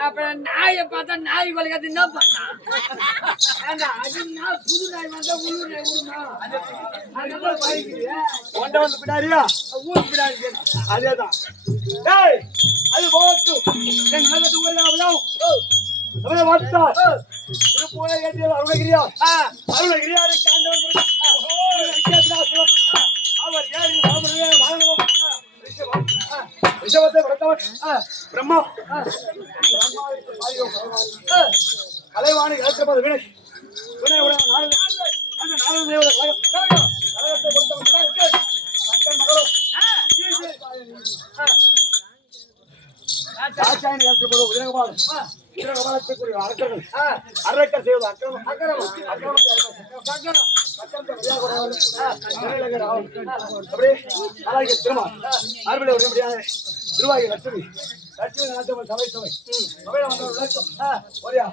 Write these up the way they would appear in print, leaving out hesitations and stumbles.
அப்புறம் நாயை பார்த்தா நாய் வளர்க்காது என்ன பண்ணா அது நான் புது நாய் வந்தா உள்ளூர் நாய் விடுமா கொண்ட வந்து பின்னாடியா ஊருக்கு பின்னாடி அதேதான் அது போகட்டும் திருப்பூரை ஏற்றியது அருணகிரியா அருணகிரியாரை அவர் ஏறி ரிஷபத்தை வளர்த்தவர் பிரம்மா கலைவாணி கலைத்திருப்பது வீணை வீணையுடைய அந்த நாரதேவத கழகத்தை கொடுத்தவர் மக்கள் மகளும் ராஜாயணி கலைத்திருப்பது உதயகுமார் உதயகுமாரத்துக்குரிய அரக்கர்கள் அரக்கர் செய்வது அக்கிரமம் அக்கிரமத்தை திருமா அறுபடை உடனடியாக நிர்வாகி லட்சுமி லட்சுமி நாட்டு சபை சபை சபையில வந்த விளக்கம் ஒரியா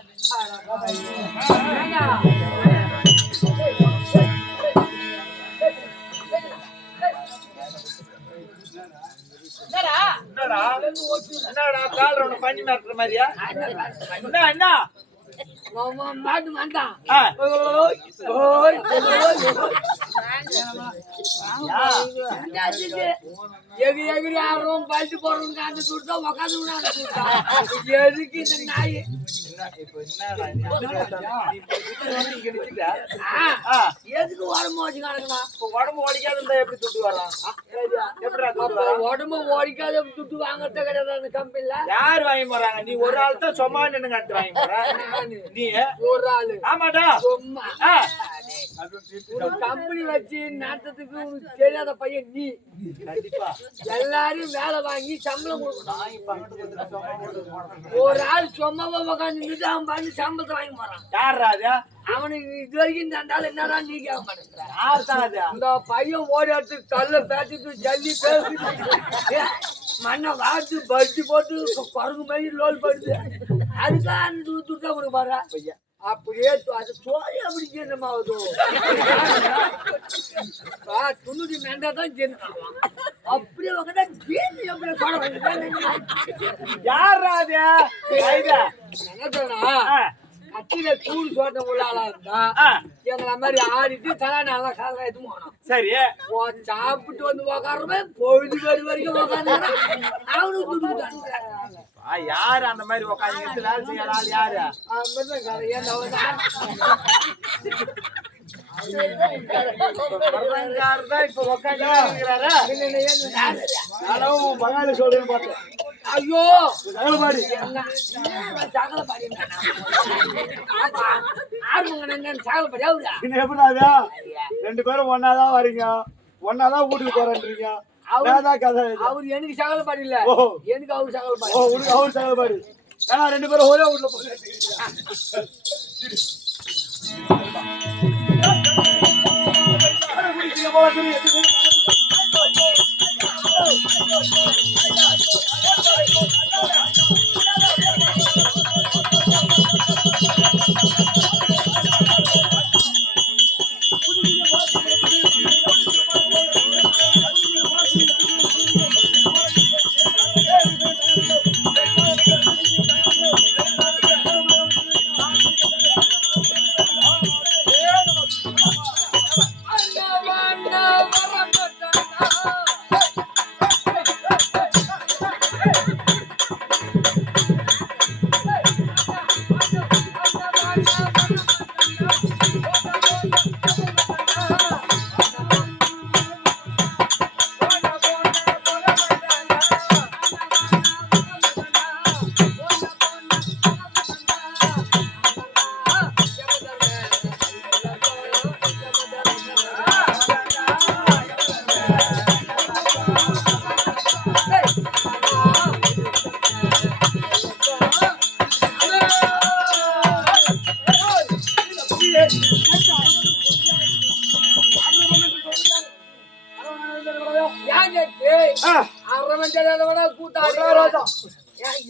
என்னடா கால் ரவுண்ட் பண்ணி மாட்டுற மாதிரியா என்ன மாட்டு மாட்டான் எகிரி எகிரி ஆடுறோம் பழிட்டு போடுறோம் காட்டு சுட்டோம் உக்காந்து எதுக்கு இந்த நாய் எதுக்கு உடம்பு ஓடி கிடக்கணும்? உடம்பு ஓடிக்காது இருந்தா எப்படி துட்டு வரான்? எப்படிடா துட்டு வரான்? உடம்பு ஓடிக்காத துட்டு வாங்கறதே கிடையாது அந்த கம்பெனில. யார் வாங்கி போறாங்க? நீ ஒரு ஆள் தான் சும்மா நின்னு கட்டு வாங்கி போற. நீ ஒரு ஆளு ஆமாடா சும்மா ஒரு கம்பெனி வச்சு நடத்துறதுக்கு உனக்கு தெரியாத பையன் நீ. கண்டிப்பா எல்லாரும் வேலை வாங்கி சம்பளம் கொடுக்கணும். ஒரு ஆள் சும்மாவா உட்காந்து அவன் பண்ணி சம்பளத்தை வாங்கி போறான். யார் ராஜா? அவனுக்கு இது வரைக்கும் தந்தாலும் என்னடா நீ கேட்க மாட்டேங்கிற. யார் தான் ராஜா? இந்த பையன் ஓடி எடுத்து கல்ல பேசிட்டு ஜல்லி பேசி மண்ணை வாட்டு பருத்தி போட்டு குரங்கு மாதிரி லோல் படுது. அதுக்காக அந்த துட்டா கொடுக்க பாரு பையன். அப்படியே அது சோழி அப்படி ஜீரணமாகுது. துணுடி மெண்டா தான் ஜீரணம். அப்படியே உட்காந்தா ஜீரணம் எப்படி சொல்ல யார் ராஜா? நினைச்சா கட்டில கூடு சோட்ட உள்ளாளா இருந்தா எங்களை மாதிரி ஆடிட்டு தலா நல்லா கால எடுத்து போனோம். சரி சாப்பிட்டு வந்து உக்காடுறமே பொழுது வரைக்கும் உக்காந்து அவனுக்கு துடுக்கிட்டாங்க. யாரு அந்த மாதிரி உட்காந்து வேலை செய்யற ஆள் யாரு? இப்ப உட்காந்து பங்காளி சொல்றேன்னு பார்த்தேன். ஐயோ சகலபாடி சகலபாடி சகலபாடி அவரா எப்படினாதா? 2 பேரும் ஒன்னாதான் வரீங்க, ஒன்னாதான் வீட்டுக்கு போறேன்றீங்க. அவரு எனக்கு சகலபாடி இல்ல, எனக்கு அவரு சகலபாடி. அவரு சகலபாடி. ஏன்னா 2 பேரும் ஒரே வீட்டுல போறேன்.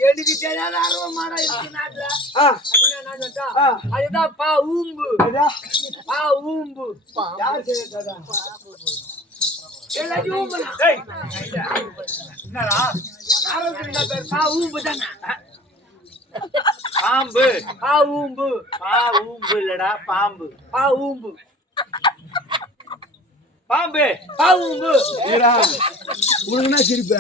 எனக்கு தெரியாத ஆர்வம் மாடா இருக்கு நாட்டுல. அதுதான் பா ஊம்பு. பா ஊம்பு எல்லாத்தையும் ஊம்புனா என்னடா பா ஊம்பு தானே. பாம்பு பா ஊம்பு. பா ஊம்பு இல்லடா பாம்பு. பா ஊம்பு பாம்பு பா ஊம்பு. உனக்குன்னா சிரிப்ப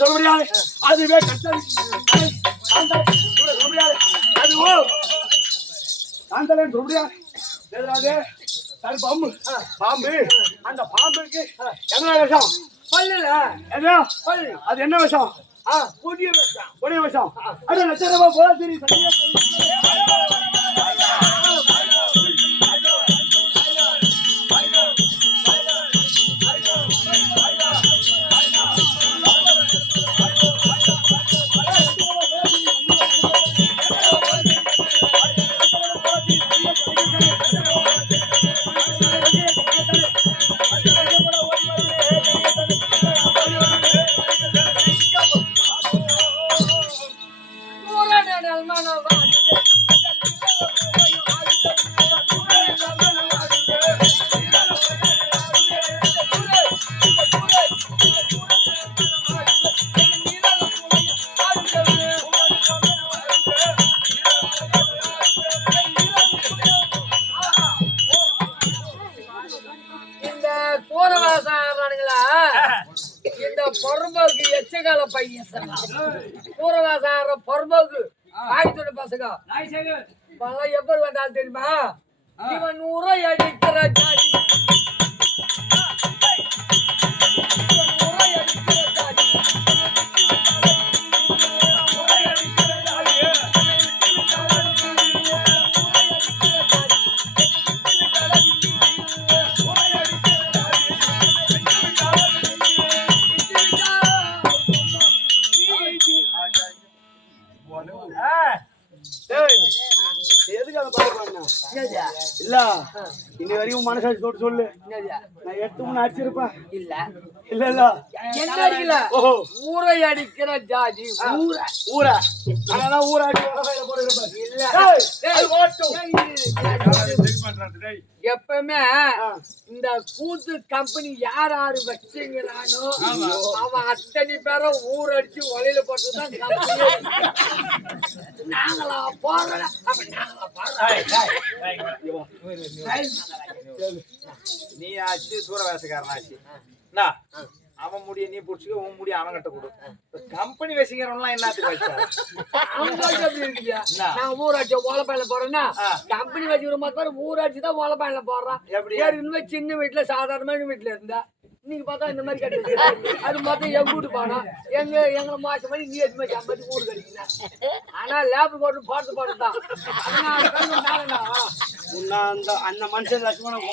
சொல்ல முடியாது. அதுவே கஷ்டம் சொல்ல முடியாது. அதுவும் காந்தலன்னு சொல்ல முடியாது. பாம்பு பாம்பு அந்த பாம்புக்கு என்ன விஷம்? பல்லுல என்ன பல்லு. அது என்ன விஷம்? கொடிய விஷம். கொடிய விஷம். அது லட்சரூபா போல தெரியும். பூரவாசம் ஆடுறானுங்களா இந்த பொறம்போக்கு எச்சகால பையன் பூரவாசம் ஆடுற பொறம்போக்கு ஆயிரத்தோட பசங்க இப்பெல்லாம் எப்படி வந்தாலும் தெரியுமா இவன் 100 அடிக்கிற ஜாதி எதுக்கு அந்த பாட்டு பாடின? இல்ல இன்னி வரைக்கும் மனசாட்சி தொட்டு சொல்லு. நான் 8 மணி அடிச்சிருப்பேன். இல்ல இல்ல இல்ல என்ன அடிக்கல ஓஹோ ஊரை அடிக்கிற ஜாதி ஊரா அதான் ஊரா அடி வகையில போடுறேன். இல்ல ஏய் அது ஓட்டும். எப்பவுமே இந்த கூத்து கம்பெனி யார் யாரு வச்சுங்கிறானோ அவன் அத்தனை பேரும் ஊர் அடிச்சு ஒலையில போட்டுதான் கம்பெனி நாங்களா போறோம் நீ ஆச்சு சூரவேசக்காரன் ஆச்சு அவன் முடிய நீ புடிச்சுக்க உன் முடிய அவன்கிட்ட கொடு கம்பெனி வசிக்கிறவன்லாம் என்னத்துக்கு வச்சா நான் ஊராட்சி ஓலப்பாயில போறேன்னா கம்பெனி வச்சுக்கிற மாதிரி ஊராட்சி தான் ஓலப்பாயில போடுறான் எப்படி இன்னும் சின்ன வீட்டுல சாதாரணமான வீட்டுல இருந்தா நீங்க பார்த்தா இந்த மாதிரி கட்டு அது மொத்தம் எங்க வீட்டு போனோம் எங்களை மாசம் பண்ணி நீ எதுவுமே சம்பாதி ஊரு கழிக்கல ஆனா லேபர் போட்டு பாட்டு பாடுதான் அந்த மனுஷன் லட்சுமணன்